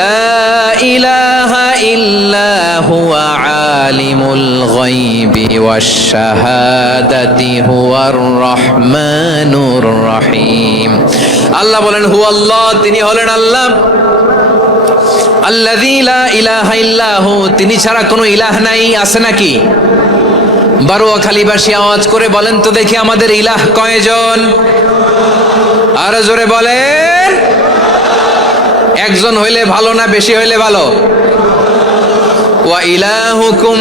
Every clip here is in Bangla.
লা ইলাহা ইল্লা হুয়া আলিমুল গায়বি ওয়াশ শাহাদাতি হুয়ার রহমানুর রহিম। আল্লাহ বলেন হুয়াল্লাহ, তিনি হলেন আল্লাহ। আল্লাযী লা ইলাহা ইল্লাহু, তিনি ছাড়া কোনো ইলাহ নাই। আছে নাকি? বারোয়াখালীবাসী আওয়াজ করে বলেন তো দেখি আমাদের ইলাহ কয়জন? আরো জোরে বলেন। একজন হইলে ভালো না বেশি হইলে ভালো? ওয়া ইলাহুকুম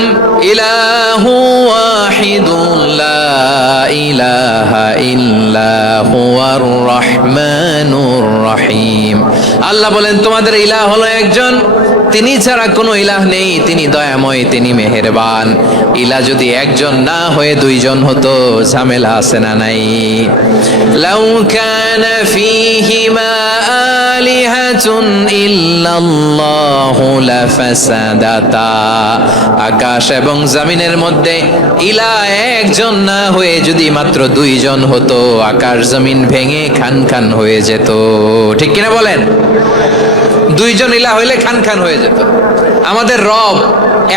ইলাহু ওয়াহিদুন লা ইলাহা ইল্লা হুয়ার রহমানুর রহিম। আল্লাহ বলেন তোমাদের ইলাহ হলো একজন, তিনি ছাড়া কোনো ইলাহ নেই, তিনি দয়াময়, তিনি মেহেরবান। ইলাহ যদি একজন না হয়ে দুইজন হতো, ঝামেলা আছে না নাই? লাউ কানা ফীহিমা আলিহাতুন ইল্লাল্লাহু লাফাসাদাতা, আকাশ এবং জমিনের মধ্যে ইলাহ একজন না হয়ে যদি মাত্র দুইজন হতো, আকাশ জমিন ভেঙে খান খান হয়ে যেত। ঠিক কিনা বলেন? দুইজন ইলাহ হইলে খান খান হয়ে যেত। আমাদের রব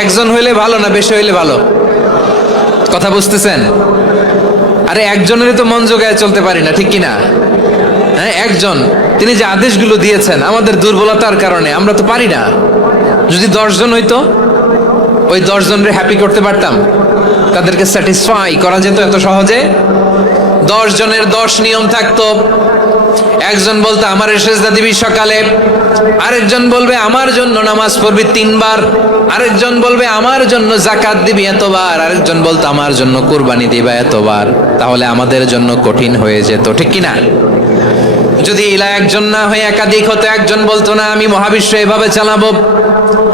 একজন হইলে ভালো না বেশি হইলে ভালো? কথা বুঝতেছেন? আরে একজনেরই তো মন জোগায় চলতে পারি না, ঠিক কিনা? হ্যাঁ, একজন, তিনি যে আদেশগুলো দিয়েছেন আমাদের দুর্বলতার কারণে আমরা তো পারি না। যদি 10 জন হইতো, ওই 10 জনরে হ্যাপি করতে পারতাম, তাদেরকে স্যাটিসফাই করা যেত এত সহজে। 10 জনের 10 নিয়ম থাকতো। একজন বলতো আমার সেজদা দিবি সকালে, আরেকজন বলবে আমার জন্য নামাজ পড়বি 3 বার, আরেকজন বলবে আমার জন্য যাকাত দিবি এতবার, আরেকজন বলতো আমার জন্য কুরবানি দিবা এতবার। তাহলে আমাদের জন্য কঠিন হয়ে যেত, ঠিক কিনা? যদি ইলাহ একজন না হয়ে একাধিক হতো, একজন বলতো না আমি মহাবিশ্ব এভাবে চালাবো,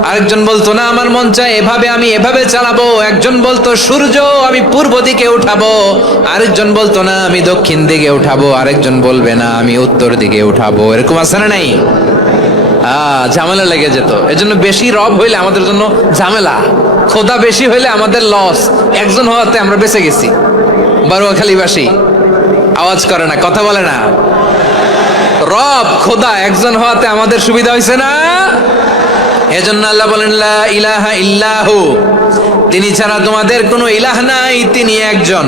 আরেকজন বলতো না আমার মন চায় এভাবে, আমি এভাবে চালাবো, একজন বলতো সূর্য আমি পূর্ব দিকে উঠাবো, আরেকজন বলতো না আমি দক্ষিণ দিকে উঠাবো, আরেকজন বলবে না আমি উত্তর দিকে উঠাবো। এরকম আছে না নাই? ঝামেলা লেগে যেত। এজন্য বেশি রব হইলে আমাদের জন্য ঝামেলা, খোদা বেশি হইলে আমাদের লস। একজন হওয়াতে আমরা বেঁচে গেছি। বারোয়াখালীবাসী আওয়াজ করে না, কথা বলে না। রব খোদা একজন হওয়াতে আমাদের সুবিধা হয়েছে না? এজন্য আল্লাহ বলেন লা ইলাহা ইল্লাহু, তিনি ছাড়া তোমাদের কোনো ইলাহ নাই, তিনি একজন।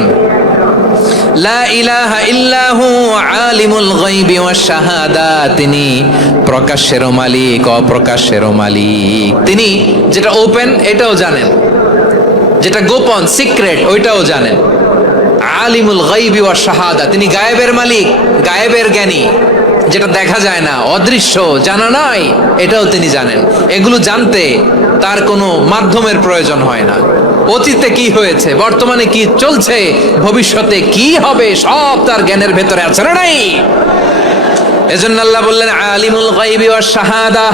লা ইলাহা ইল্লাহু আলিমুল গায়বি ওয়াশ শাহাদা, তিনি প্রকাশেরও মালিক অপ্রকাশেরও মালিক। তিনি যেটা ওপেন এটাও জানেন, যেটা গোপন সিক্রেট ওইটাও জানেন। আলিমুল গায়বি ওয়াশ শাহাদা, তিনি গায়েবের মালিক, গায়েবের জ্ঞানী, যেটা দেখা যায় না, অদৃশ্য, জানা নাই, এটাও তিনি জানেন। এগুলো জানতে তার কোনো মাধ্যমের প্রয়োজন হয় না। অতীতে কি হয়েছে, বর্তমানে কি চলছে, ভবিষ্যতে কি হবে, সব তার জ্ঞানের ভেতরে আছে না নাই? এজন্য আল্লাহ বললেন আলিমুল গায়বি ওয়াশ শাহাদা,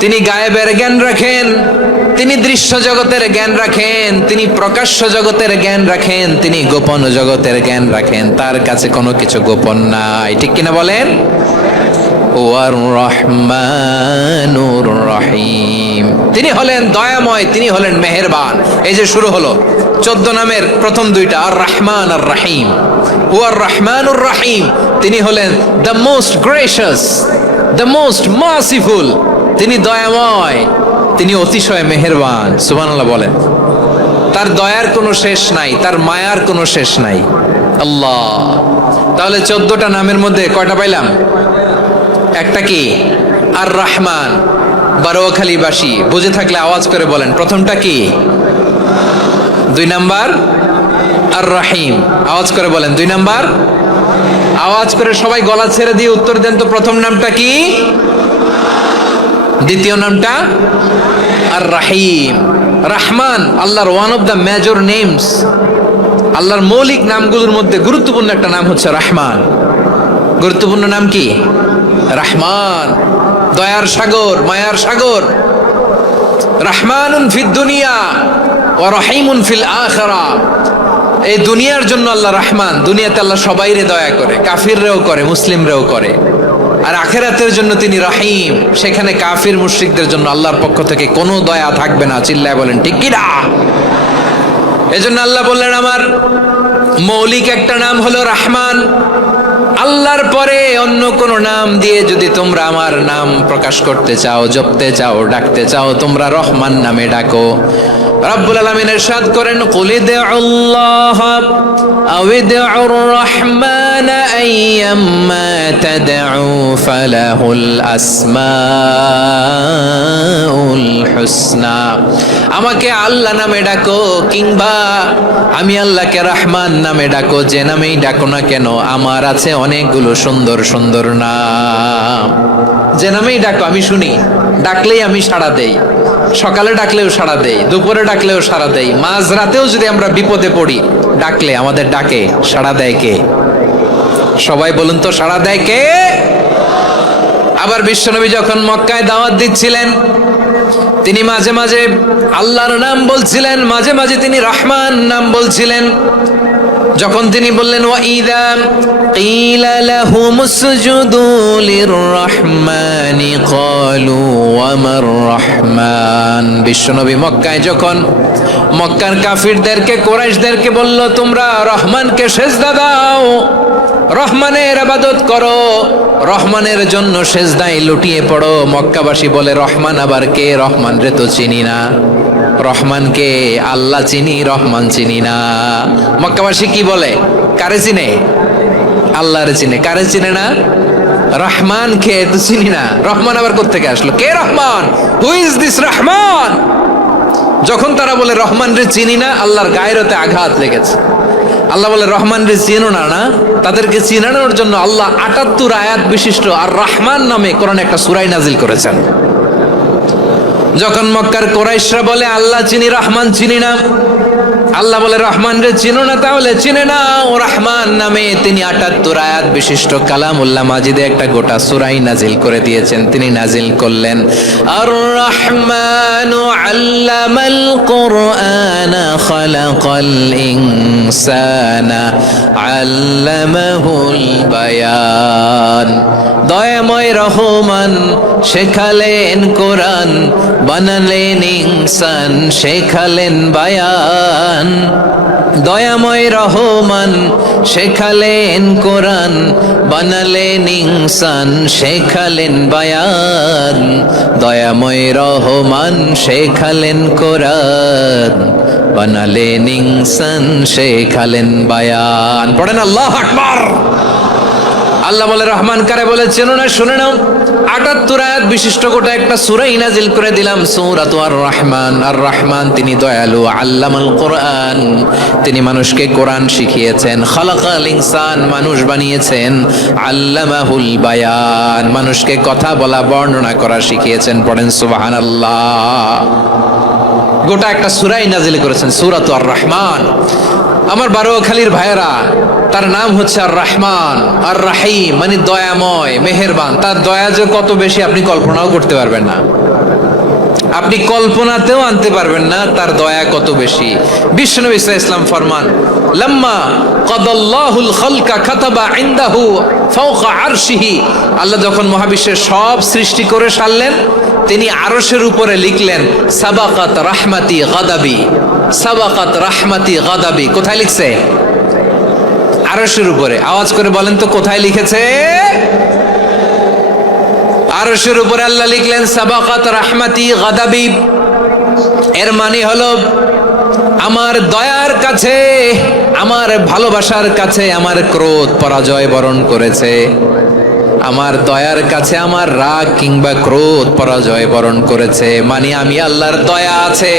তিনি গায়েবের জ্ঞান রাখেন, তিনি দৃশ্য জগতের জ্ঞান রাখেন, তিনি প্রকাশ্য জগতের জ্ঞান রাখেন, তিনি গোপন জগতের জ্ঞান রাখেন। তার কাছে কোনো কিছু গোপন নাই, ঠিক কিনা বলেন? ওয়ার রহমানুর রহিম, তিনি হলেন দয়াময়, তিনি হলেন মেহেরবান। এই যে শুরু হলো 14 নামের প্রথম দুইটা, আর রহমান আর রহিম। ওয়ার রহমানুর রহিম, তিনি হলেন the most gracious, the most merciful, তিনি দয়াময়, তিনি অতিশয় মেহেরবান। সুবহানাল্লাহ বলেন। তার দয়ার কোনো শেষ নাই, তার মায়ার কোনো শেষ নাই। আল্লাহ, তাহলে 14টা নামের মধ্যে কয়টা পাইলাম? একটা কি? আর রহমান। বারোয়াখালীবাসী বুঝে থাকলে আওয়াজ করে বলেন প্রথমটা কি? 2 নাম্বার আর রহিম। আওয়াজ করে বলেন 2 নাম্বার। আওয়াজ করে সবাই গলা ছেড়ে দিয়ে উত্তর দেন তো, প্রথম নামটা কি? দ্বিতীয় নামটা? আর রহিম। রহমান আল্লাহর one of the major names, আল্লাহর মৌলিক নামগুলোর মধ্যে গুরুত্বপূর্ণ একটা নাম হচ্ছে রহমান। গুরুত্বপূর্ণ নাম কি? রহমান, দয়ার সাগর, মায়ার সাগর। রহমানুন ফিদ দুনিয়া ওয়া রহিমুন ফিল আখিরা। এই দুনিয়ার জন্য আল্লাহ রহমান, দুনিয়াতে আল্লাহ সবাইরে দয়া করে, কাফিররেও করে, মুসলিমরেও করে। আর আখিরাতের জন্য তিনি রহিম, সেখানে কাফির মুশরিকদের জন্য আল্লাহর পক্ষ থেকে কোনো দয়া থাকবে না। চিল্লায় বলেন ঠিক কি না? এজন্য আল্লাহ বললেন আমার মৌলিক একটা নাম হলো রহমান। আল্লাহর পরে অন্য কোন নাম দিয়ে যদি তোমরা আমার নাম প্রকাশ করতে চাও, জপতে চাও, ডাকতে চাও, তোমরা রহমান নামে ডাকো। রব্বুল আলামিন ইরশাদ করেন, কুল ইদউল্লাহ আও ইদউর রহমান আইয়াম্মা তাদউ ফালাহুল আসমাউল হুসনা। আমাকে আল্লাহ নামে ডাকো কিংবা আমি আল্লাহকে রহমান নামে ডাকো, যে নামেই ডাকো না কেন আমার আছে অনেকগুলো সুন্দর সুন্দর নাম। যে নামেই ডাকো আমি শুনি, ডাকলেই আমি সাড়া দেই। সকালে ডাকলেও সাড়া দেই, দুপুরে ডাকলেও সাড়া দেই, মাঝরাতেও যদি আমরা বিপদে পড়ি ডাকলে আমাদের ডাকে সাড়া দেয় কে? সবাই বলুন তো, সাড়া দেয় কে? আবার বিশ্বনবী যখন মক্কায় দাওয়াত দিচ্ছিলেন, তিনি মাঝে মাঝে আল্লাহর নাম বলছিলেন, মাঝে মাঝে তিনি রহমান নাম বলছিলেন। যখন তিনি বললেন ওয়াইদা কিলা লাহুমুসজুদু লিররহমানি ক্বালু ওয়ামার রহমান। বিশ্বনবী মক্কায় যখন মক্কার কাফিরদেরকে, কুরাইশদেরকে বলল তোমরা রহমানকে সেজদা দাও, রহমানের ইবাদত করো, রহমানের জন্য সেজদায় লুটিয়ে পড়ো, মক্কাবাসী বলে রহমান আবার কে? রহমান রে তো চিনি না। রহমানকে আল্লাহ চিনি, রহমান চিনি না। মক্কাবাসী কি বলে? কারে চিনে? আল্লাহরে চিনে। কারে চিনে না? রহমান কে তো চিনি না। রহমান আবার কোত্থেকে আসলো? কে Rahman? Who is this Rahman? যখন তারা বলে রহমান রে চিনি না, আল্লাহর গায়রতে আঘাত লেগেছে। আল্লাহ বলে রহমান রে চিনো না? না, তাদেরকে চিনানোর জন্য আল্লাহ ৭৮ আয়াত বিশিষ্ট আর রহমান নামে কোরআনে একটা সূরা নাজিল করেছেন। যখন মক্কার কুরাইশরা বলে আল্লাহ চিনি, রহমান চিনি না, আল্লাহ বলে রহমান রে চিনো না, তাহলে চিনে না ও রহমান নামে তিনি ৭৮ আয়াত বিশিষ্ট কালামুল্লাহ মাজিদে একটা গোটা সূরাই নাজিল করে দিয়েছেন। তিনি নাজিল করলেন আর রহমানু আল্লামাল কুরআনা খালাকাল ইনসানা আল্লামাহুল বায়ান। দয়াময় রহমান শেখালেন কোরআন, বানালেন ইনসান, শেখালেন বায়ান। দয়াময় রহমান শেখালেন কোরআন, বানালেন ইনসান, শেখালেন বায়ান। দয়াময় রহমান শেখালেন কোরআন, বানালেন ইনসান, শেখালেন বায়ান। পড়েন আল্লাহু আকবার। আল্লাহ বলে রহমান কারে বলে চেনো না? শুনে নাও, ৭৮ আয়াত বিশিষ্ট গোটা একটা সূরাই নাজিল করে দিলাম, সূরাতু আর রহমান। আর রহমান তিনি দয়ালু, আল্লামাল কোরআন, তিনি মানুষকে কোরআন শিখিয়েছেন। খালাকাল ইনসান, মানুষ বানিয়েছেন। আল্লামাহুল বায়ান, মানুষকে কথা বলা, বর্ণনা করা শিখিয়েছেন। পড়েন সুবহানাল্লাহ। গোটা একটা সূরাই নাজিল করেছেন, সূরাতু আর রহমান। আমার বারোখালীর ভাইয়েরা, তার নাম হচ্ছে আর রহমান আর রাহিম, মানে দয়াময়, মেহেরবান। তার দয়া যে কত বেশি আপনি কল্পনাও করতে পারবেন না, আপনি কল্পনাতেও আনতে পারবেন না তার দয়া কত বেশি। বিশ্বনবী সাল্লাল্লাহু আলাইহি ওয়াসাল্লাম ফরমান, লাম্মা কাদাল্লাহুল খালকা কাতাবা ইনদাহু ফাওকা আরশিহি। আল্লাহ যখন মহাবিশ্বের সব সৃষ্টি করে সারলেন, তিনি আরশের উপরে লিখলেন সাবাকাত রাহমাতি গাদাবি। সাবাকাত রাহমাতি গাদাবি কোথায় লিখছে? আরশের উপরে। আওয়াজ করে বলেন তো কোথায় লিখেছে? আরশের উপরে আল্লাহ লিখলেন সাবাকাত রাহমাতি গাদাবি। এর মানে হলো আমার দয়ার কাছে, আমার ভালোবাসার কাছে আমার ক্রোধ পরাজয় বরণ করেছে। আমার দয়ার কাছে আমার রাগ কিংবা ক্রোধ পরাজয় বরণ করেছে। মানে আমি আল্লাহর দয়া আছে,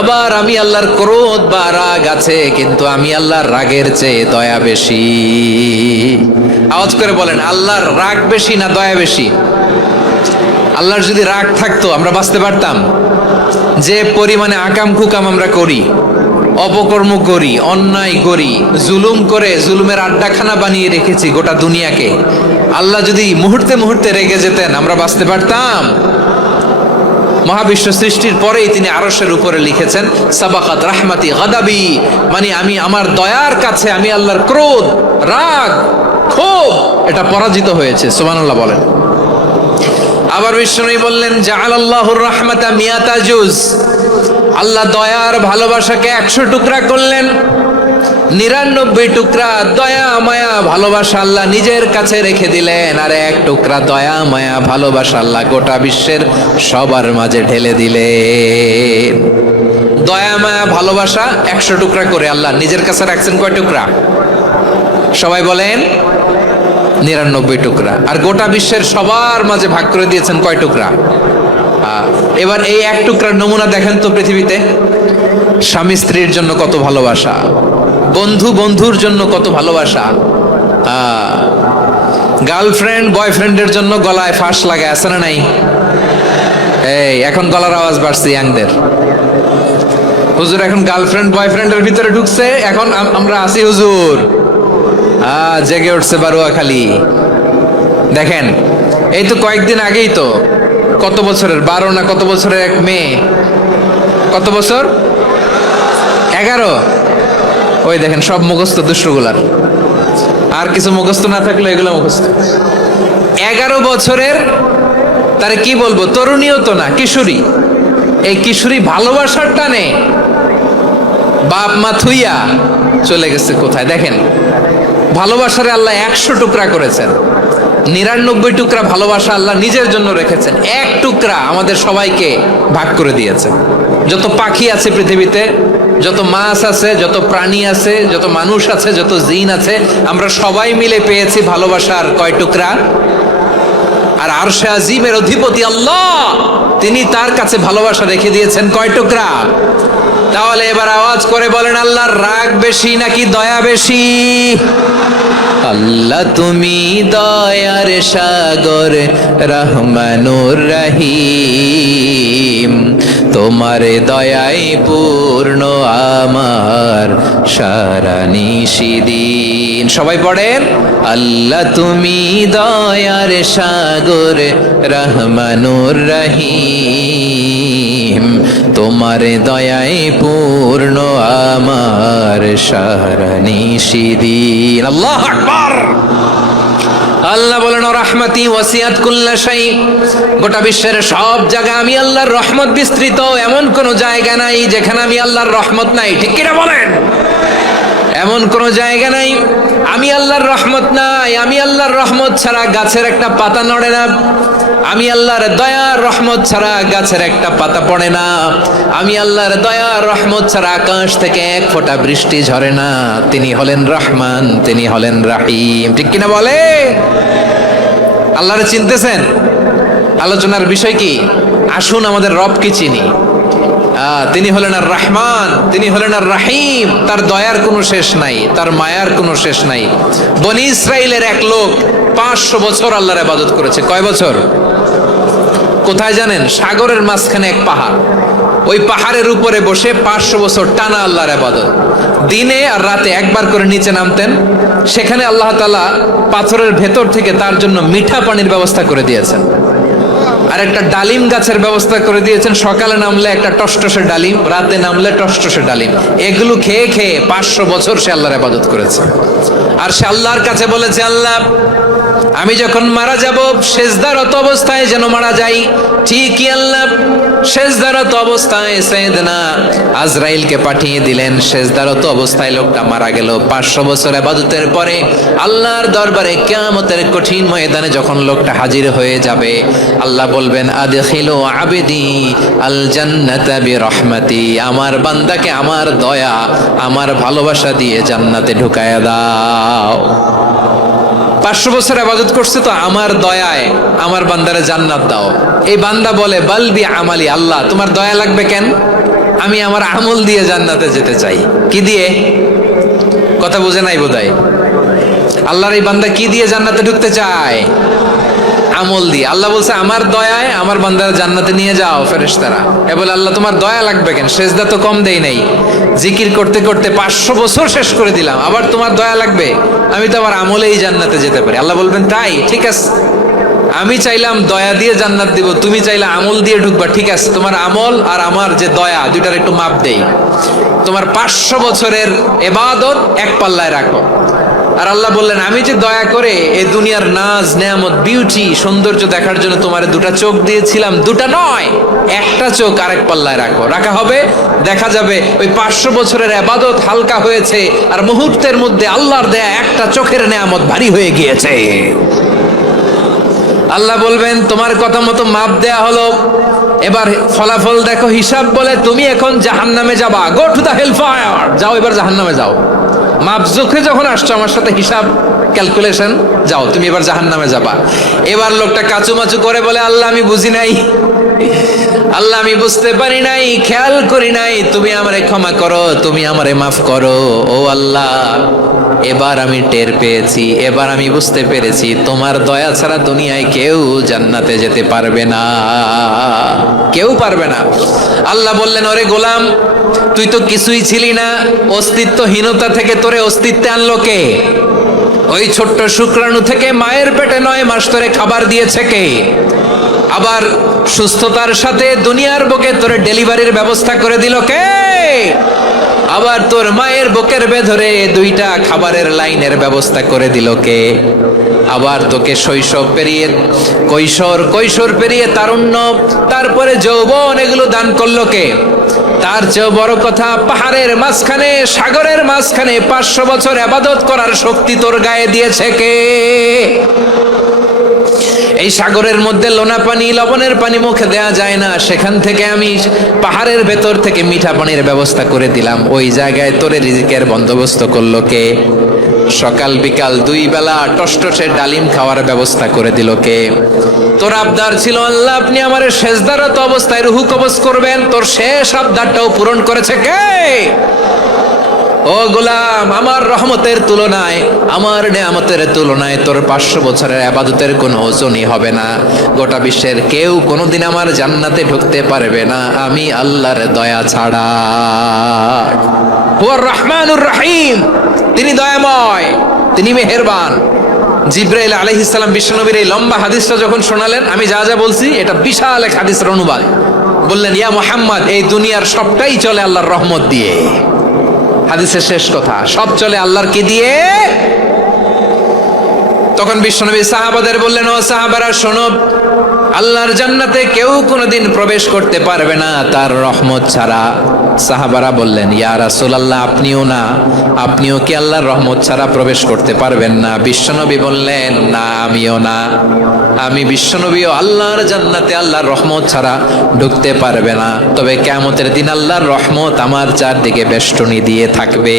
আবার আমি আল্লাহর ক্রোধ বা রাগ আছে, কিন্তু আমি আল্লাহর রাগের চেয়ে দয়া বেশি। আওয়াজ করে বলেন, আল্লাহর রাগ বেশি না দয়া বেশি? আল্লাহর যদি রাগ থাকতো আমরা বাঁচতে পারতাম? যে পরিমাণে আকাম কুকাম আমরা করি, অপকর্ম করি, অন্যায় করি, জুলুম করে জুলুমের আড্ডাখানা বানিয়ে রেখেছি গোটা দুনিয়াকে, আল্লাহ যদি মুহূর্তে মুহূর্তে রেগে যেতেন আমরা বাঁচতে পারতাম? মহাবিশ্ব সৃষ্টির পরেই তিনি আরশের উপরে লিখেছেন সাবাকাত রাহমাতি গাদাবি, মানে আমি আমার দয়ার কাছে আমি আল্লাহর ক্রোধ, রাগ, ক্ষোভ এটা পরাজিত হয়েছে। সুবহানাল্লাহ বলেন। আবার বিষ্ণু বললেন জাআলাল্লাহুর রাহমাতা মিয়াতা জুজ। আল্লাহ দয়ার ভালোবাসাকে 100 টুকরা করলেন। 99 টুকরা দয়া মায়া ভালোবাসা আল্লাহ নিজের কাছে রেখে দিলেন, আর 1 টুকরা দয়া মায়া ভালোবাসা আল্লাহ গোটা বিশ্বের সবার মাঝে ঢেলে দিলেন। দয়া মায়া ভালোবাসা 100 টুকরা করে আল্লাহ নিজের কাছে রাখছেন কয় টুকরা? সবাই বলেন 99 টুকরা। আর গোটা বিশ্বের সবার মাঝে ভাগ করে দিয়েছেন কয় টুকরা? এবার এই 1 টুকরার নমুনা দেখেন তো পৃথিবীতে। স্বামী স্ত্রীর জন্য কত ভালোবাসা, বন্ধু বন্ধুর জন্য কত ভালোবাসা, গার্লফ্রেন্ড বয়ফ্রেন্ডের জন্য গলায় ফাঁস লাগে, আছে না নাই? এই এখন গলার আওয়াজ বাড়ছে ইয়াংদের। হুজুর এখন গার্লফ্রেন্ড বয়ফ্রেন্ডের ভিতরে ঢুকছে, এখন আমরা আছি হুজুর। জেগে উঠছে বারুয়াখালী। দেখেন এই তো কয়েকদিন আগেই তো, কত বছরের 12 না কত বছরের এক মেয়ে, কত বছর 11, ওই দেখেন সব মুখস্থ দুষ্টগুলার, আর কিছু মুখস্থ না থাকলে এগুলো মুখস্থ। 11 বছরের, তারে কি বলবো, তরুণীও তো না, কিশোরী। এই কিশোরী ভালোবাসার টানে বাপ মা থুইয়া চলে গেছে কোথায়? দেখেন ভালোবাসারে আল্লাহ 100 টুকরা করেছেন, 99 টুকরা ভালোবাসা আল্লাহ নিজের জন্য রেখেছেন, 1 টুকরা আমাদের সবাইকে ভাগ করে দিয়েছেন। যত পাখি আছে পৃথিবীতে, যত মাছ আছে, যত প্রাণী আছে, যত মানুষ আছে, যত জিন আছে, আমরা সবাই মিলে পেয়েছি ভালোবাসার কয় টুকরা? আর আরশে আজিমের অধিপতি আল্লাহ, তিনি তার কাছে ভালোবাসা রেখে দিয়েছেন কয় টুকরা? তাহলে এবার আওয়াজ করে বলেন, আল্লাহর রাগ বেশি নাকি দয়া বেশি? আল্লাহ তুমি দয়ার সাগর রহমানুর রহিম, তোমার দয়ায় পূর্ণ আমার সারা নিশিদিন। সবাই পড়েন, আল্লাহ তুমি দয়ার সাগর রহমানুর রহিম, তোমার দয়ায় পূর্ণ আমার সারা নিশিদিন। আল্লাহু আকবার। আল্লাহ বলেন, রাহমাতি ওয়াসিআত কুল্লা শাই, গোটা বিশ্বের সব জায়গা আমি আল্লাহর রহমত বিস্তৃত, এমন কোন জায়গা নাই যেখানে আমি আল্লাহর রহমত নাই। ঠিক কিনা বলেন? এমন কোন জায়গা নাই আমি আল্লাহর রহমত নাই। আমি আল্লাহর রহমত ছাড়া গাছের একটা পাতা নড়ে না, আমি আল্লাহর দয়ার রহমত ছাড়া গাছের একটা পাতা পড়ে না, আমি আল্লাহর দয়ার রহমত ছাড়া আকাশ থেকে 1 ফোঁটা বৃষ্টি ঝরে না। তিনি হলেন রহমান, তিনি হলেন রাহিম। ঠিক কিনা বলে? আল্লাহরে চিনতেছেন? আলোচনার বিষয় কি? আসুন আমাদের রবকে চিনি। তিনি হলেন আর রহমান, তিনি হলেন আর রাহিম। তার দয়ার কোনো শেষ নাই, তার মায়ার কোনো শেষ নাই। বনি ইসরাইলের এক লোক 500 বছর আল্লাহর ইবাদত করেছে। কয় বছর? কোথায় জানেন? সাগরের মাঝখানে এক পাহাড়, ওই পাহাড়ের উপরে বসে 500 বছর টানা আল্লাহর ইবাদত। দিনে আর রাতে একবার করে নিচে নামতেন। সেখানে আল্লাহ তাআলা পাথরের ভেতর থেকে তার জন্য মিঠা পানির ব্যবস্থা করে দিয়েছেন, আর একটা ডালিম গাছের ব্যবস্থা করে দিয়েছেন। সকালে নামলে একটা টসটসে ডালিম, রাতে নামলে টসটসে ডালিম। এগুলো খেয়ে খেয়ে 500 বছর সে আল্লাহর ইবাদত করেছে। আর সে আল্লাহর কাছে বলেছে, আল্লাহ আমি যখন মারা যাব সেজদারত অবস্থায় যেন মারা যাই। ঠিকই আল্লাহ সেজদারত অবস্থায় সাইয়েদনা আজরাইলকে পাঠিয়ে দিলেন। সেজদারত অবস্থায় লোকটা মারা গেল। 500 বছর ইবাদতের পরে আল্লাহর দরবারে কিয়ামতের কঠিন ময়দানে যখন লোকটা হাজির হয়ে যাবে, আল্লাহ বলবেন, আদখিলু আবদি আল জান্নাতা বিরহমাতি, আমার বান্দাকে আমার দয়া, আমার ভালোবাসা দিয়ে জান্নাতে ঢুকায়া দাও। 500 বছর ইবাদত করছে তো আমার দয়ায় আমার বান্দারে জান্নাত দাও। এই বান্দা বলে, বালবি আমালি, আল্লাহ তোমার দয়া লাগবে কেন? আমি আমার আমল দিয়ে জান্নাতে যেতে চাই। কি দিয়ে? কথা বুঝে নাই বোধহয়। আল্লাহর এই বান্দা কি দিয়ে জান্নাতে ঢুকতে চায়? আমল দিয়ে। আল্লাহ বলছে, আমার দয়ায় আমার বান্দারা জান্নাতে নিয়ে যাও ফেরেশতারা। এ বলে, আল্লাহ তোমার দয়া লাগবে কেন? সেজদা তো কম দেই নাই, জিকির করতে করতে 500 বছর শেষ করে দিলাম, আবার তোমার দয়া লাগবে? আমি তো আমার আমলেই জান্নাতে যেতে পারি। আল্লাহ বলবেন, তাই ঠিক আছে, আমি চাইলাম দয়া দিয়ে জান্নাত দিব, তুমি চাইলে আমল দিয়ে ঢুকবা। ঠিক আছে, তোমার আমল আর আমার যে দয়া, দুইটার একটু মাপ দেই। তোমার 500 বছরের ইবাদত এক পাল্লায় রাখো, আর আল্লাহ বললেন, আমি যে দয়া করে এই দুনিয়ার নাজ নেয়ামত বিউটি সৌন্দর্য দেখার জন্য তোমার দুটা চোখ দিয়েছিলাম, দুটা নয় একটা চোখ আরেক পাল্লায় রাখা হবে, দেখা যাবে ওই 500 বছরের ইবাদত হালকা হয়েছে আর মুহূর্তের মধ্যে আল্লাহর দেয়া একটা চোখের নেয়ামত ভারী হয়ে গিয়েছে। আল্লাহ বলবেন, তোমার কথা মতো মাপ দেয়া হলো, এবার ফলাফল দেখো, হিসাব বলে তুমি এখন জাহান্নামে যাবা, go to the hell fire, যাও এবার জাহান্নামে যাও। মাপ চোখে যখন আসছো আমার সাথে হিসাব ক্যালকুলেশন, যাও তুমি এবার জাহান্নামে যাবা। এবার লোকটা কাচুমাচু করে বলে, আল্লাহ আমি বুঝি নাই, আল্লাহ আমি বুঝতে পারি নাই, খেয়াল করি নাই, তুমি আমারে ক্ষমা করো, তুমি আমারে মাফ করো। ও আল্লাহ, এবার আমি টের পেয়েছি, এবার আমি বুঝতে পেরেছি তোমার দয়া ছাড়া দুনিয়ায় কেউ জান্নাতে যেতে পারবে না, কেউ পারবে না। আল্লাহ বললেন, ওরে গোলাম, তুই তো কিছুই ছিলি না, অস্তিত্বহীনতা থেকে তোরে অস্তিত্বে আনলো কে? ওই ছোট্ট শুক্রাণু থেকে মায়ের পেটে 9 মাস ধরে খাবার দিয়েছে কে? আবার সুস্থতার সাথে দুনিয়ার বুকে তোরে ডেলিভারির ব্যবস্থা করে দিল কে? আবার তোর মায়ের বুকের ভেতরে 2টা খাবারের লাইনের ব্যবস্থা করে দিল কে? আবার তোকে শৈশব পেরিয়ে কৈশোর পেরিয়ে তারুণ্য, তারপরে যৌবন, এগুলো দান করলো কে? তার চেয়েও বড় কথা, পাহাড়ের মাঝখানে, সাগরের মাঝখানে 500 বছর ইবাদত করার শক্তি তোর গায়ে দিয়েছে কে? এই সাগরের মধ্যে লোনা পানি, লবণের পানি মুখে দেয়া যায় না, সেখান থেকে আমি পাহাড়ের ভেতর থেকে মিঠা পানির ব্যবস্থা করে দিলাম। ওই জায়গায় তোরে রিজিকের বন্দোবস্ত করলো কে? সকাল বিকাল 2 বেলা টসটসে ডালিম খাওয়ার ব্যবস্থা করে দিল কে? তোর আবদার ছিল, আল্লাহ আপনি আমার সেজদারত অবস্থায় রুহু কবজ করবেন, তোর শেষ আবদারটাও পূরণ করেছে কে? ও গোলাম, আমার রহমতের তুলনায়, আমার নেয়ামতের তুলনায় তোর 500 বছরের ইবাদতের কোনো ওজনই হবে না। গোটা বিশ্বের কেউ কোনোদিন আমার জান্নাতে ঢুকতে পারবে না আমি আল্লাহর দয়া ছাড়া। হুয়ার রহমানুর রহিম, তিনি দয়াময়, তিনি মেহেরবান। জিব্রাইল আলাইহিস সালাম বিশ্বনবীর এই লম্বা হাদিসটা যখন শোনালেন, আমি যা যা বলছি এটা বিশাল এক হাদিসের অনুবাদ। বললেন, ইয়া মুহাম্মদ, এই দুনিয়ার সবটাই চলে আল্লাহর রহমত দিয়ে। হাদিসের শেষ কথা, সব চলে আল্লাহর কি দিয়ে? তখন বিশ্বনবী সাহাবাদের বললেন, ও সাহাবারা শোনো, আল্লাহর জান্নাতে কেউ কোনোদিন প্রবেশ করতে পারবে না তার রহমত ছাড়া। সাহাবারা বললেন, ইয়া রাসূলুল্লাহ, আপনিও না, আপনিও কি আল্লাহর রহমত ছাড়া প্রবেশ করতে পারবেন না? বিশ্বনবী বললেন, না আমিও না, আমি বিশ্বনবীও আল্লাহর জান্নাতে আল্লাহর রহমত ছাড়া ঢুকতে পারবে না। তবে কিয়ামতের দিন আল্লাহর রহমত আমার চারদিকে বেষ্টনী দিয়ে থাকবে।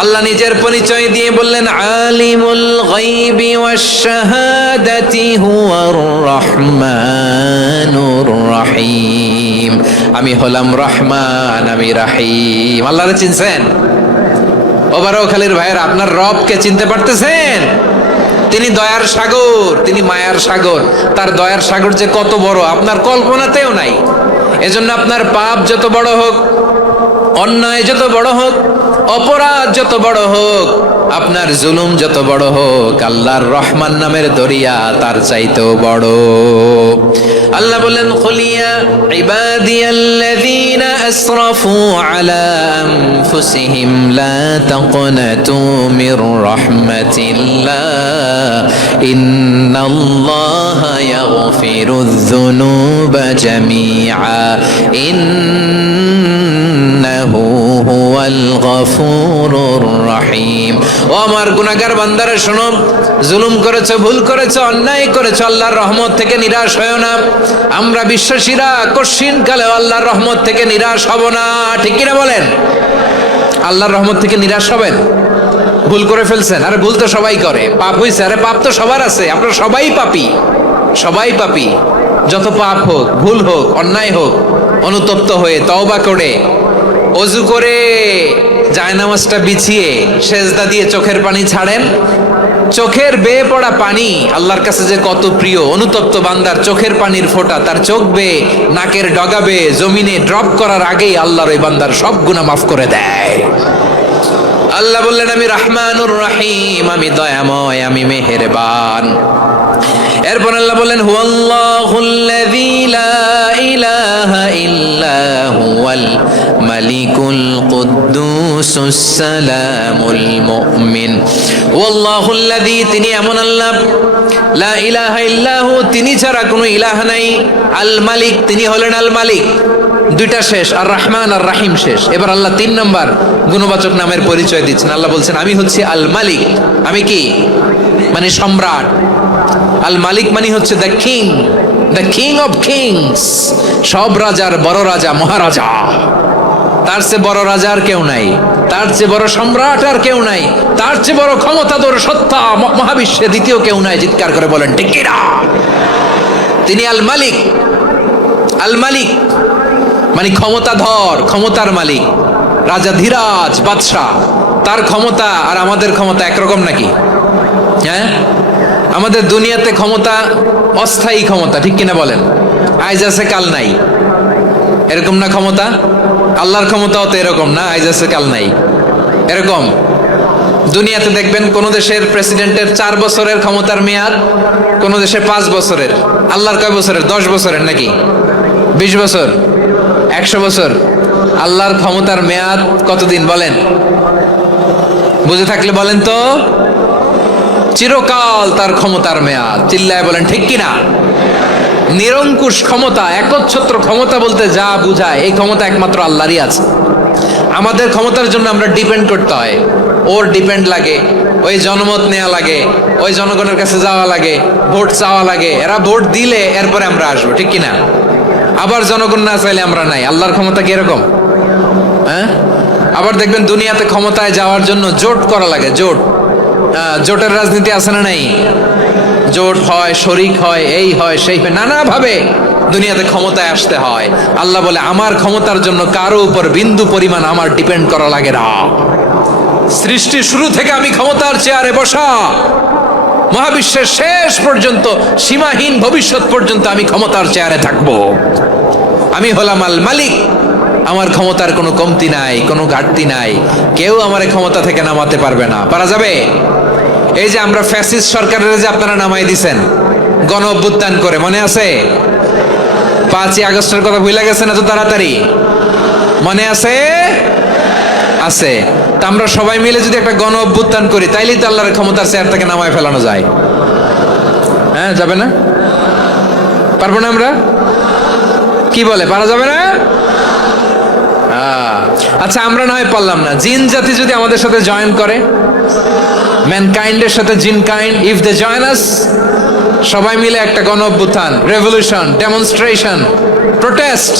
আল্লাহ নিজের পরিচয় দিয়ে বললেন, আলিমুল গায়বি ওয়াশ শাহাদাতি হুয়ার রহমানুর রহিম। আমি হলাম রহমান, আমি রাহিম। আল্লাহরে চিনছেন? ওবারখালীর ভাইয়ের, আপনার রবকে চিনতে পারতেছেন? তিনি দয়ার সাগর, তিনি মায়ার সাগর। তার দয়ার সাগর যে কত বড় আপনার কল্পনাতেও নাই। এজন্য আপনার পাপ যত বড় হোক, অন্যায় যত বড় হোক, অপরাধ যত বড় হোক, আপনার জুলুম যত বড় হোক, আল্লাহর রহমান নামের দরিয়া তার চাইতেও বড়। আল্লাহ বললেন, কুলিয়া ইবাদিয়াল্লাযীনা আসরাফু আলা আনফুসিহিম লা তাকনাতু মির রাহমাতিল্লাহ ইন্নাল্লাহা ইয়াগফিরুয যুনুবা জামিআ ইন্নাহু হুয়াল গফুরুর রহিম। ও আমার গুনাহগার বান্দারা শোনো, জুলুম করেছো, ভুল করেছো, অন্যায় করেছো, আল্লাহর রহমত থেকে নিরাশ হয়ো না। আমরা বিশ্বাসীরা কঠিন কালে আল্লাহর রহমত থেকে নিরাশ হব না, ঠিক কিনা বলেন? আল্লাহর রহমত থেকে নিরাশ হবেন? ভুল করে ফেলছেন, আরে ভুল তো সবাই করে, পাপ হইছে, আরে পাপ তো সবার আছে, আপনারা সবাই পাপী, সবাই পাপী। যত পাপ হোক, ভুল হোক, অন্যায় হোক, অনুতপ্ত হয়ে তওবা করে, ওযু করে, জায়নামাজটা বিছিয়ে, সেজদা দিয়ে চোখের পানি ছাড়েন। চোখের বেয়ে পড়া পানি আল্লাহর কাছে যে কত প্রিয়। অনুতপ্ত বান্দার চোখের পানির ফোঁটা তার চোখ বেয়ে, নাকের ডগা বেয়ে জমিনে ড্রপ করার আগেই আল্লাহর ওই বান্দার সব গুনাহ মাফ করে দেয়। আল্লাহ বললেন, আমি রহমানুর রহিম, আমি দয়াময়, আমি মেহেরবান। এরপর আল্লাহ বললেন, হুয়াল্লাহুল্লাযী লা ইলাহা ইল্লা হুয়াল মালিকুল কুদ্দুস কুদ্দুসুস সালামুল মুমিন ওয়াল্লাহুল্লাযী, তিনি এমন আল্লাহ, লা ইলাহা ইল্লাহু, তিনি ছাড়া কোনো ইলাহ নাই। আল মালিক, তিনি হলেন আল মালিক। দুইটা শেষ, আর রহমান আর রাহিম শেষ। এবার আল্লাহ 3 নম্বর গুণবাচক নামের পরিচয় দিচ্ছেন। আল্লাহ বলছেন আমি হচ্ছি আল মালিক। আমি কি? মানে সম্রাট। আল মালিক মানে হচ্ছে the king, the king of kings. সব রাজার বড় রাজা, মহারাজা। তার চেয়ে বড় রাজা আর কেউ নাই, তার চেয়ে বড় সম্রাট আর কেউ নাই, তার চেয়ে বড় ক্ষমতাধর সত্তা মহাবিশ্বে দ্বিতীয় কেউ নাই। চিৎকার করে বলেন ঠিক কি না? তিনি আল মালিক। আল মালিক মানে ক্ষমতাধর, ক্ষমতার মালিক, রাজা ধীরাজ বাদশাহ। তার ক্ষমতা আর আমাদের ক্ষমতা একরকম নাকি? হ্যাঁ, আমাদের দুনিয়াতে ক্ষমতা অস্থায়ী ক্ষমতা, ঠিক কিনা বলেন? আজ আছে কাল নাই, এরকম না ক্ষমতা? আল্লাহর ক্ষমতাও তো এরকম না, আজ আছে কাল নাই এরকম। দুনিয়াতে দেখবেন কোন দেশের প্রেসিডেন্টের 4 বছরের ক্ষমতার মেয়াদ, কোন দেশে 5 বছরের। আল্লাহর কয় বছরের? 10 বছরের নাকি 20 বছর, 100 বছর। আল্লাহর ক্ষমতার মেয়াদ কতদিন বলেন? বুঝে থাকলে বলেন তো। চিরকাল তার ক্ষমতার মেয়াদ। চিল্লায় বলেন ঠিক কিনা? নিরঙ্কুশ ক্ষমতা, একচ্ছত্র ক্ষমতা বলতে যা বুঝায়, এই ক্ষমতা একমাত্র আল্লাহরই আছে। আমাদের ক্ষমতার জন্য আমরা ডিপেন্ড করতে হয়, ওর ডিপেন্ড লাগে, ওই জনমত নেওয়া লাগে, ওই জনগণের কাছে যাওয়া লাগে, ভোট চাওয়া লাগে। এরা ভোট দিলে এরপরে আমরা আসবো, ঠিক কিনা? আবার জনগণ না চাইলে আমরা নাই। আল্লাহর ক্ষমতা কি এরকম? হ্যাঁ, আবার দেখবেন দুনিয়াতে ক্ষমতায় যাওয়ার জন্য জোট করা লাগে। জোট, জোটের রাজনীতি আছে না নাই? জোট হয়, শরিক হয়, এই হয় সেই হয়, নানাভাবে দুনিয়াতে ক্ষমতায় আসতে হয়। আল্লাহ বলে আমার ক্ষমতার জন্য কারো উপর বিন্দু পরিমাণ আমার ডিপেন্ড করা লাগে না। সৃষ্টির শুরু থেকে আমি ক্ষমতার চেয়ারে বসা, মহাবিশ্বের শেষ পর্যন্ত, সীমাহীন ভবিষ্যৎ পর্যন্ত আমি ক্ষমতার চেয়ারে থাকবো। আমি হলাম আল মালিক। আমার ক্ষমতার কোনো কমতি নাই, কোনো ঘাটতি নাই। কেউ আমার ক্ষমতা থেকে নামাতে পারবে না। পারা যাবে? এই যে আমরা ফ্যাসিস্ট সরকারের যে আপনারা নামাই দিছেন গণ অভ্যুত্থান করে, মনে আছে? 5ই আগস্টের কথা ভুলে গেছেন এত তাড়াতাড়ি? মনে আছে? আছে। তা আমরা সবাই মিলে যদি একটা গণ অভ্যুত্থান করি, তাইলেই তো আল্লাহর ক্ষমতার চেয়ার থেকে নামায় ফেলানো যায়। হ্যাঁ, যাবে না? পারবো না আমরা? কি বলে, পারা যাবে না? আচ্ছা, আমরা না হয় পারলাম না, জিন জাতি যদি আমাদের সাথে জয়েন করে, ম্যানকাইন্ডের সাথে জিনকাইন্ড, ইফ দে জয়েন আস, সবাই মিলে একটা গণ অভ্যুত্থান, রেভলিউশন, ডেমনস্ট্রেশন, প্রোটেস্ট,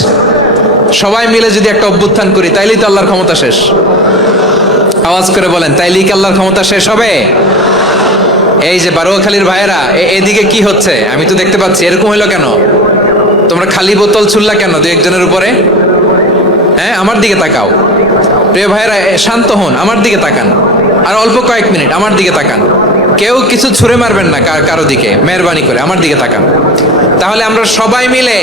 সবাই মিলে যদি একটা অভ্যুত্থান করি, তাইলেই তো আল্লাহর ক্ষমতা শেষ। আওয়াজ করে বলেন, তাইলেই কি আল্লাহর ক্ষমতা শেষ হবে? এই যে বারোয়াখালীর ভাইয়েরা, এদিকে কি হচ্ছে আমি তো দেখতে পাচ্ছি, এরকম হইলো কেন? তোমরা খালি বোতল ছুড়লা কেন 2-1 জনের উপরে? হ্যাঁ, আমার দিকে তাকাও। প্রিয় ভাইয়েরা, শান্ত হন, আমার দিকে তাকান, আর অল্প কয়েক মিনিট আমার দিকে তাকান। কেউ কিছু ছুঁড়ে মারবেন না কারো দিকে, মেহরবানি করে আমার দিকে তাকান। তাহলে আমরা সবাই মিলে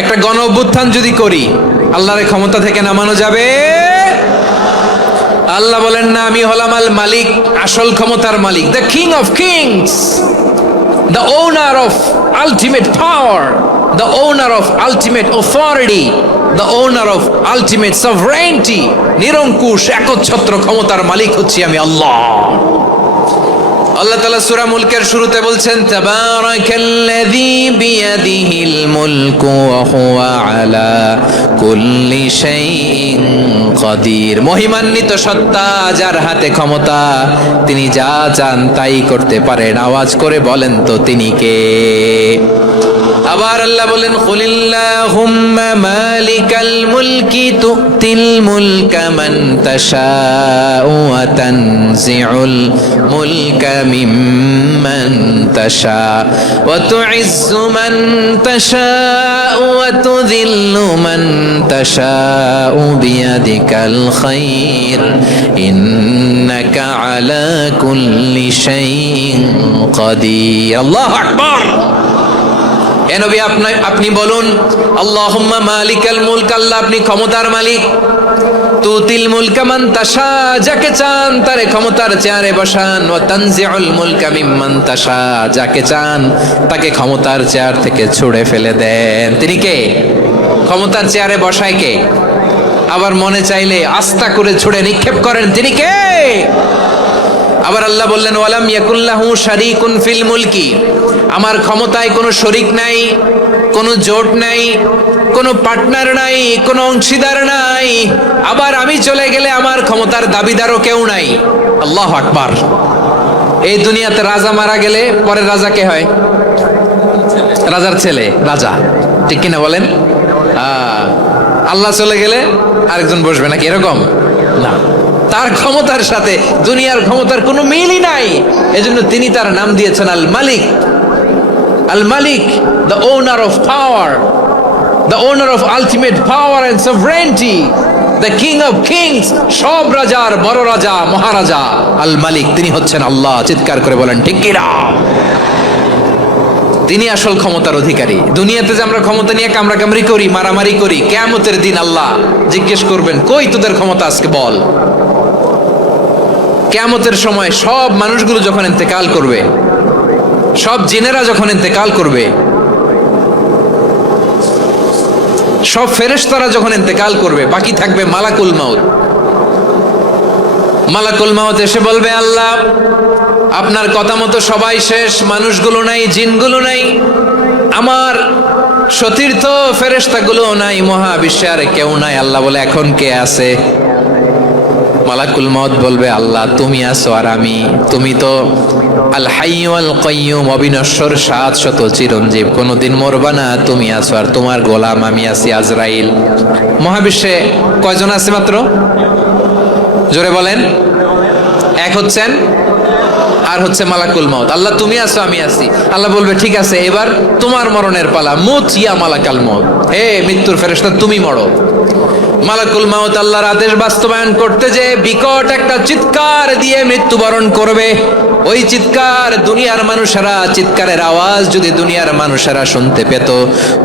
একটা গণ অভ্যুত্থান যদি করি, আল্লাহর ক্ষমতা থেকে নামানো যাবে? আল্লাহ বলেন না, আমি হলাম আল মালিক, আসল ক্ষমতার মালিক, the king of kings, the owner of ultimate power, the owner of ultimate authority, the owner of ultimate sovereignty, নিরঙ্কুশ একচ্ছত্র ক্ষমতার মালিক হচ্ছি আমি আল্লাহ। আল্লাহ তাআলা সূরা মুলকের শুরুতে বলছেন, তাবারাকাল্লাযী বিয়াদিহিল মুলকু ওয়া হুয়া আলা কুল্লি শাইইন কাদির। মহিমান্বিত সত্তা, যার হাতে ক্ষমতা, তিনি যা চান তাই করতে পারেন। আওয়াজ করে বলেন তো তিনি কে? আবার আল্লাহ বলেন, কুলিল্লাহুম্মা মালিকাল মুলকি তুতিল মুলকা মান তাশাউ ওয়া তানজিউল মুলকা মিম্মান তাশা ওয়া তুইজ্জু মান তাশাউ ওয়া তুযিল্লু মান তাশাউ বিয়াদিকাল খায়র ইন্নাকা আলা কুল্লি শাইইন কাদির। আল্লাহু আকবার। এ নবী, আপনি বলুন, আল্লাহুম্মা মালিকাল মুলক, আল্লাহ আপনি ক্ষমতার মালিক। তুতিল মুলকা মান তাশা, যাকে চান তারে ক্ষমতার চেয়ারে বসান। ওয়া তানজিউল মুলকা মিম্মান তাশা, যাকে চান তাকে ক্ষমতার চেয়ার থেকে ছুঁড়ে ফেলে দেন। তিনি কে? ক্ষমতার চেয়ারে বসায় কে? আবার মনে চাইলে আস্থা করে ছুড়ে নিক্ষেপ করেন, তিনি কে? আবার আল্লাহ বললেন ওয়ালাম ইয়াকুল্লাহু শারীকুন ফিল মুলকি, আমার ক্ষমতায় কোনো শরীক নাই, কোনো জোট নাই, কোনো পার্টনার নাই, কোনো অংশীদার নাই। আবার আমি চলে গেলে আমার ক্ষমতার দাবিদারও কেউ নাই। আল্লাহু আকবার। এই দুনিয়াতে রাজা মারা গেলে পরে রাজা কে হয়? রাজার ছেলে রাজা, ঠিক কিনা বলেন? আল্লাহ চলে গেলে আরেকজন বসবে নাকি এরকম না, তার ক্ষমতার সাথে দুনিয়ার ক্ষমতার কোনো মিলই নাই। এজন্য তিনি তার নাম দিয়েছেন Al Malik. Al Malik, the owner of power, the owner of ultimate power and sovereignty, the king of kings, সব রাজার বড় রাজা, মহারাজা আল মালিক, তিনি হচ্ছেন আল্লাহ। চিৎকার করে বলেন ঠিক কিনা? তিনি আসল ক্ষমতার অধিকারী। দুনিয়াতে যে আমরা ক্ষমতা নিয়ে কামড়াকামড়ি করি, মারামারি করি, কিয়ামতের দিন আল্লাহ জিজ্ঞেস করবেন কই তোদের ক্ষমতা আজকে বল। কিয়ামতের সময় সব মানুষগুলো যখন ইন্তেকাল করবে, সব জিনেরা যখন ইন্তেকাল করবে, সব ফেরেশতারা যখন ইন্তেকাল করবে, বাকি থাকবে মালাকুল মাউত। মালাকুল মাউত এসে বলবে আল্লাহ আপনার কথা মতো সবাই শেষ, মানুষগুলো নাই, জিনগুলো নাই, আমার সতীর্থ ফেরেশতাগুলো নাই, মহাবিশ্বে আর কেউ নাই। আল্লাহ বলে এখন কে আছে? মালাকুল মাউত বলবে আল্লাহ তুমি আছো আর আমি। তুমি তো আল হাইয়্যু আল কাইয়্যুম, অবিনশ্বর, শাশ্বত, চিরঞ্জীব, কোনোদিন মরবা না, তুমি আছো আর তোমার গোলাম আমি আছি আজরাইল। মহাবিশ্বে কয়জন আছে মাত্র? জোরে বলেন। এক হচ্ছেন আর হচ্ছে মালাকুল মাউত। আল্লাহ তুমি আছো আমি আছি। আল্লাহ বলবে ঠিক আছে এবার তোমার মরণের পালা, মুত ইয়া মালাকাল মাউত, হে মৃত্যুর ফেরেশতা তুমি মরো। মালাকুল মাউত আল্লাহর আদেশ বাস্তবায়ন করতে যে বিকট একটা চিৎকার দিয়ে মৃত্যুবরণ করবে। ওই চিৎকার দুনিয়ার মানুষেরা, চিৎকারের আওয়াজ যদি দুনিয়ার মানুষেরা শুনতে পেত,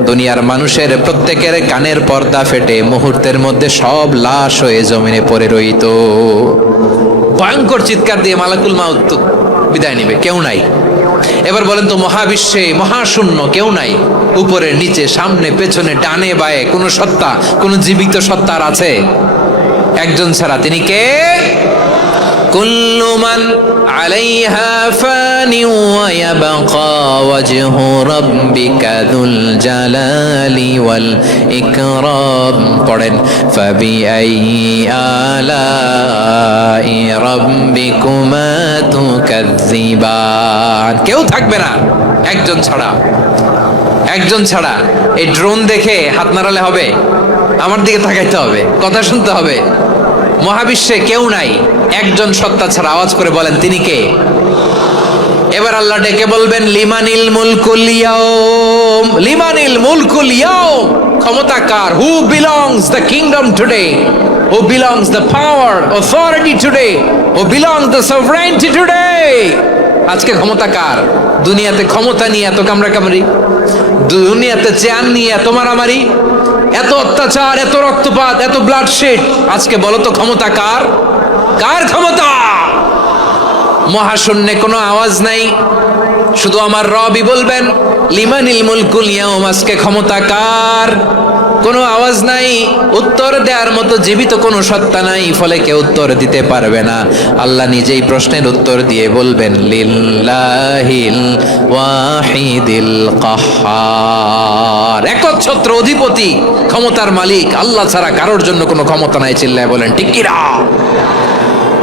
দুনিয়ার মানুষের প্রত্যেকের কানের পর্দা ফেটে মুহূর্তের মধ্যে সব লাশ হয়ে জমিনে পড়ে রইত। ভয়ঙ্কর চিৎকার দিয়ে মালাকুল মাউত বিদায় নেবে, কেউ নাই। এবার বলেন তো মহাবিশ্বে মহাশূন্য, কেউ নাই, উপরে নিচে সামনে পেছনে ডানে বায়ে কোনো সত্তা, কোনো জীবিত সত্তার আছে? একজন ছাড়া, তিনি কে? কুল্লু মান আলাইহা ফানি ওয়া ইয়াবকা ওয়াজহু রাব্বিকা যুল জালালি ওয়াল ইকরাম। পড়েন ফাবিআইয়ি আলাই রাব্বিকুমা তুকাজ্জিবান। কেউ থাকবে না একজন ছাড়া, একজন ছাড়া। এই ড্রোন দেখে হাত নাড়ালে হবে? আমার দিকে তাকাইতে হবে, কথা শুনতে হবে। মহাবিশ্বে কেউ নাই একজন সত্তা ছাড়া। আওয়াজ করে বলেন তিনি কে? এবার আল্লাহ ডেকে বলবেন লিমানিল মুলকুল ইয়াউম, লিমানিল মুলকুল ইয়াউম, ক্ষমতা কার? Who belongs the kingdom today, who belongs the power authority today, who belongs the sovereignty today. আজকে ক্ষমতা কার? দুনিয়াতে ক্ষমতা নিয়ে এত কামড়াকামড়ি, দুনিয়াতে চেয়ার নিয়ে এত মারামারি, এত অত্যাচার, এত রক্তপাত, এত ব্লাডশেড, আজকে বলো তো ক্ষমতা কার? কার ক্ষমতা? মহাশূন্যে কোনো আওয়াজ নাই, শুধু আমার রবই বলবেন লিমানিল মুলকুল ইয়াউম, আজকে ক্ষমতা কার? কোনো আওয়াজ নাই, উত্তর দেওয়ার মতো জীবিত কোনো সত্তা নাই, ফলে কেউ উত্তর দিতে পারবে না। আল্লাহ নিজেই প্রশ্নের উত্তর দিয়ে বলবেন লিল্লাহিল ওয়াহিদিল কাহ্হার, একচ্ছত্র অধিপতি, ক্ষমতার মালিক আল্লাহ ছাড়া কারোর জন্য কোনো ক্ষমতা নাই। চিল্লায় বলেন ঠিক কিনা?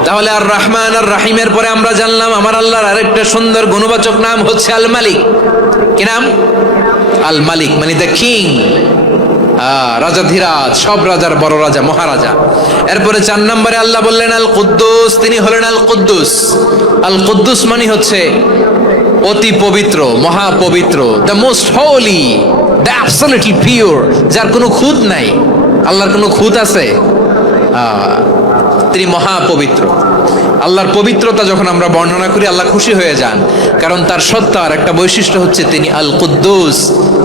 তাহলে আর রহমান আর রাহিমের পরে আমরা জানলাম আমার আল্লাহর আরেকটা সুন্দর গুণবাচক নাম হচ্ছে আল মালিক। কি নাম? আল মালিক, মানে দ্য কিং, রাজাধিরাজ, সব রাজার বড় রাজা, মহারাজা। এরপরে 4 নম্বরে আল্লাহ বললেন আল কুদ্দুস, তিনি হলেন আল কুদ্দুস। আল কুদ্দুস মানে হচ্ছে অতি পবিত্র, মহাপবিত্র, the most holy, the absolutely pure, যার কোনো খুঁত নাই। আল্লাহর কোনো খুঁত আছে? তিনি মহাপবিত্র। আল্লাহর পবিত্রতা যখন আমরা বর্ণনা করি আল্লাহ খুশি হয়ে যান, কারণ তার সত্তার একটা বৈশিষ্ট্য হচ্ছে তিনি আল কুদ্দুস।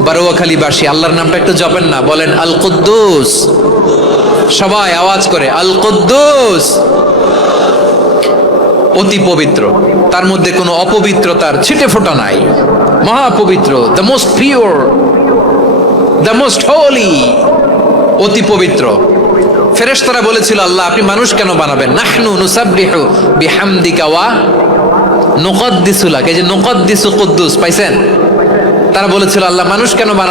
বারোয়াখালীবাসী আল্লাহর নামটা একটু জপেন না, বলেন আল কুদ্দুস, সবাই আওয়াজ করে আল কুদ্দুস। অতি পবিত্র, তার মধ্যে কোনো অপবিত্রতার ছিটে ফোঁটা নাই, মহাপবিত্র, the most pure, the most holy, অতি পবিত্র। ফেরেশতারা বলেছিল আল্লাহ আপনি মানুষ কেন বানাবেন? নাহনু নুসাব্বিহু বিহামদিকা ওয়া নুকদ্দিসু লাক। এই যে নুকদ্দিসু কুদ্দুস পাইছেন? তারা বলেছিল আল্লাহ মানুষ কেন বানাবেন?